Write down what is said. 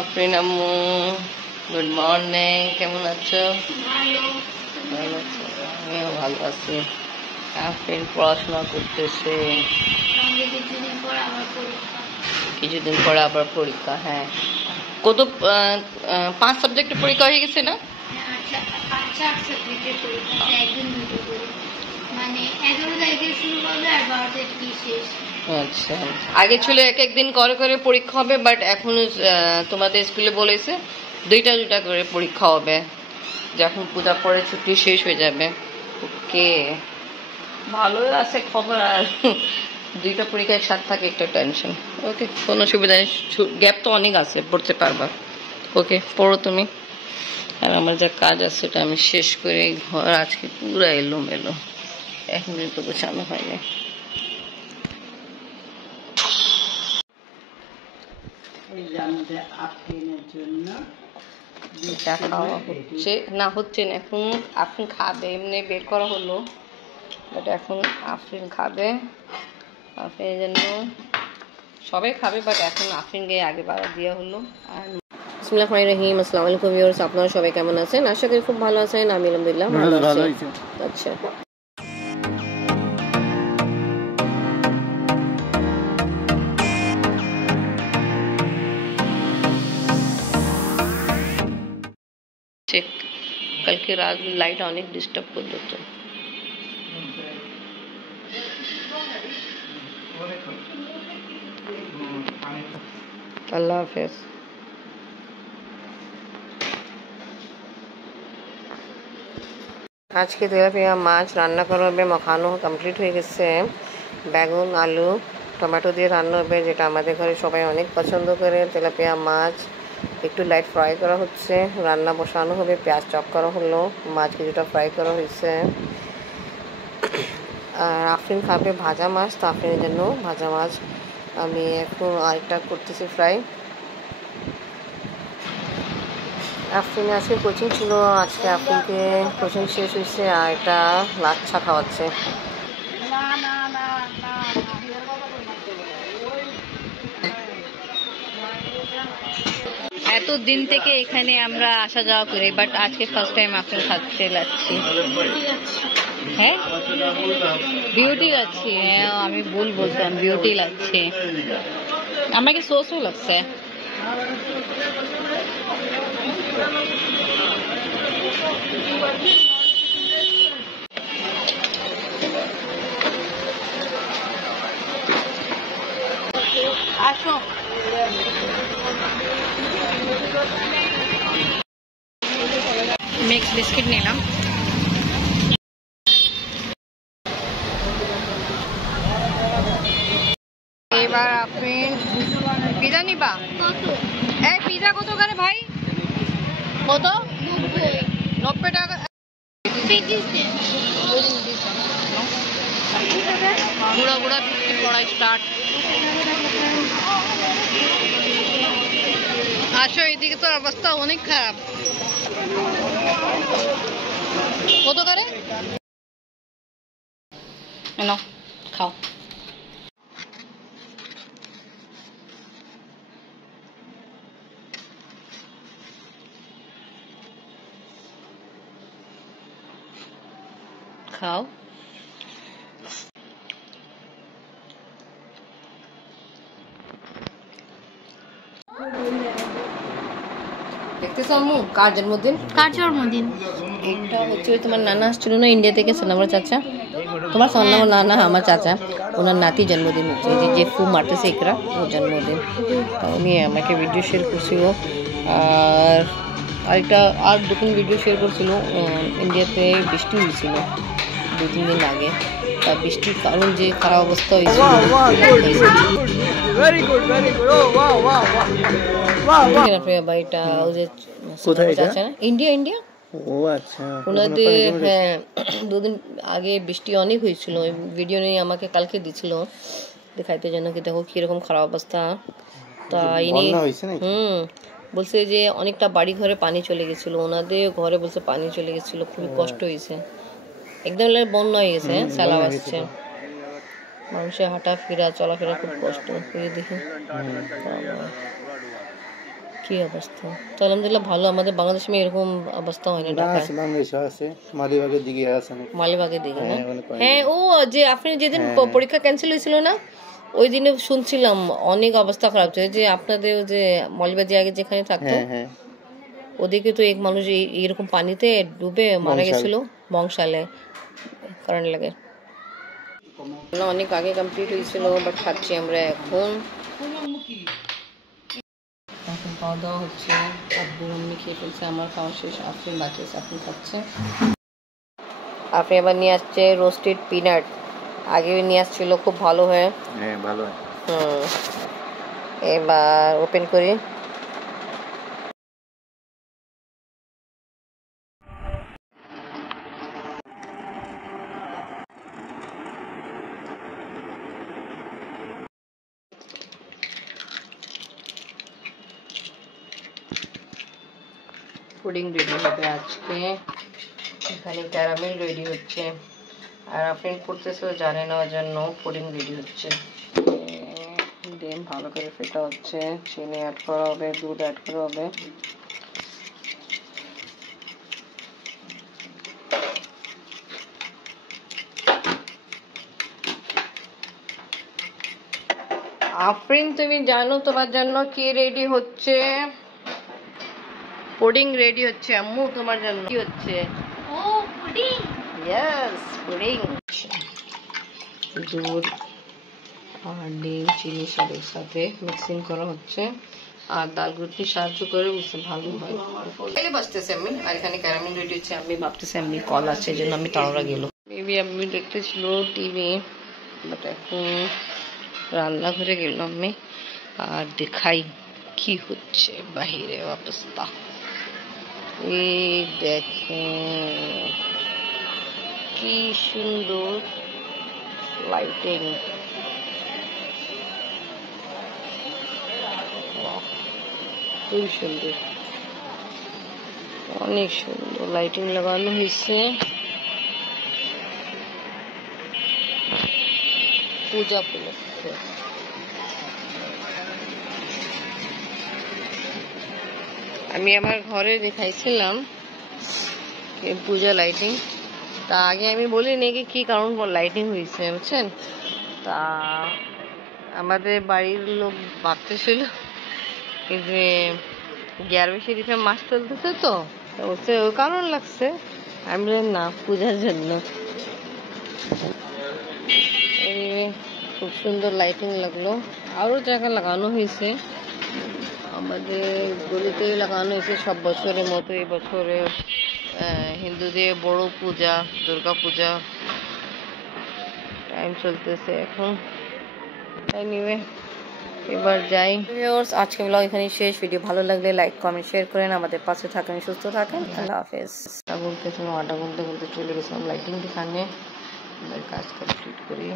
আফরিন আম্মু, good morning. কেমন আছো? ভালো আছো? আমিও ভালো আছি। আফরিন পড়াশোনা করতেছে, কিছুদিন পরে আবার পরীক্ষা। হ্যাঁ, কত 5 সাবজেক্টের পরীক্ষা হয়ে গেছে না? আচ্ছা, আগে ছিল এক একদিন করে করে পরীক্ষা হবে, বাট এখন তোমাদের স্কুলে বলেছে দুইটা করে পরীক্ষা হবে, যখন পূজা পরে ছুটি শেষ হয়ে যাবে। ওকে, ভালোই আছে খবর। আর দুইটা পরীক্ষা একসাথে থাকে, একটা টেনশন। ওকে, কোনো সুবিধা নেই, গ্যাপ তো অনেক আছে, পড়তে পারবা। ওকে, পড়ো তুমি। আর আমার যা কাজ আছে সেটা আমি শেষ করে, ঘর আজকে পুরো এলোমেলো, এক মিনিট গোছানো হয়নি। চা খাওয়া হচ্ছে না, হচ্ছে না এখন। আফরিন খাবে, এমনি বের করা হলো, বাট এখন আফরিন খাবে। আফরিনের জন্য সবাই খাবে, বাট এখন আফরিনকে আগে বাড়া দেওয়া হলো। আর বিসমিল্লাহির রহমানির রহিম। আসসালামু আলাইকুম ভিউয়ার্স, আপনারা সবাই কেমন আছেন? আশা করি খুব ভালো আছেন। আমি আলহামদুলিল্লাহ ভালো আছি। আচ্ছা, কালকে রাত লাইট অনেক ডিস্টার্ব করলো তো। আল্লাহ হাফেজ। আজকে তেলাপিয়া মাছ রান্না করা হবে, মাখানো কমপ্লিট হয়ে গেছে। বেগুন আলু টমেটো দিয়ে রান্না হবে, যেটা আমাদের ঘরে সবাই অনেক পছন্দ করে। তেলাপিয়া মাছ একটু লাইট ফ্রাই করা হচ্ছে, রান্না বসানো হবে। পেঁয়াজ চপ করা হলো, মাছ কিছুটা ফ্রাই করা হয়েছে। আর আফরিন খাবে ভাজা মাছ, তো আফরিনের জন্য ভাজা মাছ। আমি এখন আরেকটা করতেছি ফ্রাই। আফরিন আজকে কোচিং ছিল, আজকে আফরিনকে কোচিং শেষ হয়েছে, আর এটা লাচ্ছা খাওয়াচ্ছে। এত দিন থেকে এখানে আমরা আসা যাওয়া করি, বাট আজকে ফার্স্ট টাইম আফরিন খাচ্ছে লাচ্ছি। হ্যাঁ, বিউটি লাগছে। হ্যাঁ, আমি ভুল বলতাম, বিউটি লাগছে। আমাকে সোসও লাগছে। আসো, মিক্স বিস্কিট নিলাম। এবার আফরিন পিজা নিবা? এই পিজা কত করে ভাই? কত? 90 টাকা। গুঁড়া গুঁড়া বিস্কিট পড়া স্টার্ট। আসো, এদিকে তো অবস্থা অনেক খারাপ। কত করে? নাও, খাও। খাও। দেখতেছো আম্মু, কার জন্মদিন? কার জন্মদিন? এটা হচ্ছে তোমার নানা আসছিল না ইন্ডিয়া থেকে, আমার চাচা। তোমার সন্ন্যাম নানা, আমার চাচা, ওনার নাতি জন্মদিন হচ্ছে, যে ফু মারতেছে একরা, ওর জন্মদিন। উনি আমাকে ভিডিও শেয়ার করছিল। আর আরেকটা আর 2-3 ভিডিও শেয়ার করছিল। ইন্ডিয়াতে বৃষ্টি হয়েছিল 2-3 দিন আগে, তা বৃষ্টির কারণ যে খারাপ অবস্থা হয়েছিল। বাড়িটা ইন্ডিয়া, ইন্ডিয়া। ও আচ্ছা, ওনাদের হ্যাঁ 2 দিন আগে বৃষ্টি অনেক হয়েছিল। ভিডিও নিয়ে আমাকে কালকে দিছিল দেখাইতে, যেন কি দেখো কিরকম খারাপ অবস্থা। তা ইনি বলছে যে অনেকটা বাড়ি ঘরে পানি চলে গেছিল, ওনাদের ঘরে বলছে পানি চলে গেছিল, খুবই কষ্ট হয়েছে। একদম বন্যা হয়ে গেছে, স্যালাব আসছে, মানুষের হাঁটা ফেরা চলাফেরা খুব কষ্ট। দেখি কি অবস্থা? তো আলহামদুলিল্লাহ ভালো, আমাদের বাংলাদেশে এরকম অবস্থা হয় না। ঢাকায় বাংলাদেশে আছে, মালিবাগের দিকে আছে, মালিবাগের দিকে না? হ্যাঁ, ও যে আপনি যেদিন পরীক্ষা ক্যান্সেল হয়েছিল না, ওই দিনে শুনছিলাম অনেক অবস্থা খারাপ ছিল, যে আপনাদের যে মলিবাজি আগে যেখানে থাকতো ওদিকে তো এক মানুষ এরকম পানিতে ডুবে মারা গেছিল মংশালে, কারণ লাগে না, অনেক আগে কমপ্লিট হয়েছিল, বাট খাচ্ছি আমরা এখন। এখন খাওয়া দাওয়া হচ্ছে, আব্বু মম্মি খেয়ে ফেলছে, আমার খাওয়া শেষ, আপনি বাকি আছে, আপনি খাচ্ছে। আপনি এবার নিয়ে আসছে রোস্টেড পিনাট, আগে নিয়ে আসছিল খুব ভালো হয়। হ্যাঁ ভালো। এবার ওপেন করি। পুডিং রেডি হবে আজকে, এখানে ক্যারামেল রেডি হচ্ছে, আর আপনি করতেছে জানে নেওয়ার জন্য পুডিং রেডি হচ্ছে। ডিম ভালো করে ফেটা হচ্ছে, চিনি অ্যাড করা হবে, দুধ অ্যাড করা হবে। আফরিন তুমি জানো তোমার জন্য কি রেডি হচ্ছে? পুডিং রেডি হচ্ছে আম্মু, তোমার জন্য কি হচ্ছে? ও পুডিং, ইয়েস পুডিং। দুধ আর ডিম চিনি সব একসাথে মিক্সিং করা হচ্ছে, আর ডাল গুটি সাহায্য করে বুঝতে ভালো হয়। এলে বাজতেছে আমি, আর এখানে ক্যারামেল রেডি হচ্ছে। আমি ভাবতেছি আমি কল আছে এই জন্য আমি তাড়াহুড়া গেল। মেবি আমি দেখতেছিল টিভি, বাট এখন রান্নাঘরে গেলাম আমি, আর দেখাই কি হচ্ছে বাহিরে অবস্থা। এই দেখেন কি সুন্দর লাইটিং, খুব সুন্দর, অনেক সুন্দর লাইটিং লাগানো হয়েছে। পূজা উপলক্ষে আমি আমার ঘরে দেখাইছিলাম পূজা লাইটিং, তা আগে আমি বলিনি কি কারণ লাইটিং হয়েছে বুঝছেন। তা আমাদের বাড়ির লোক ভাবতেছিল যে 11 শরীফে মাস চলতেছে, তো বলছে ওই কারণ লাগছে। আমি বললাম না, পূজার জন্য। খুব সুন্দর লাইটিং লাগলো, আরো জায়গা লাগানো হয়েছে, আমাদের গলিতে লাগানো হয়েছে সব বছরের মতো। এই বছরে হিন্দুদের বড় পূজা দুর্গা পূজা টাইম চলতেছে এখন। এনিওয়ে এবার যাই। আজকে ব্লগ এখানে শেষ। ভিডিও ভালো লাগলে লাইক কমেন্ট শেয়ার করেন, আমাদের পাশে থাকেন, সুস্থ থাকেন। আল্লাহ হাফেজ। আটা বলতে বলতে চলে গেছিলাম লাইটিং দোকানে, কাজ কমপ্লিট করি।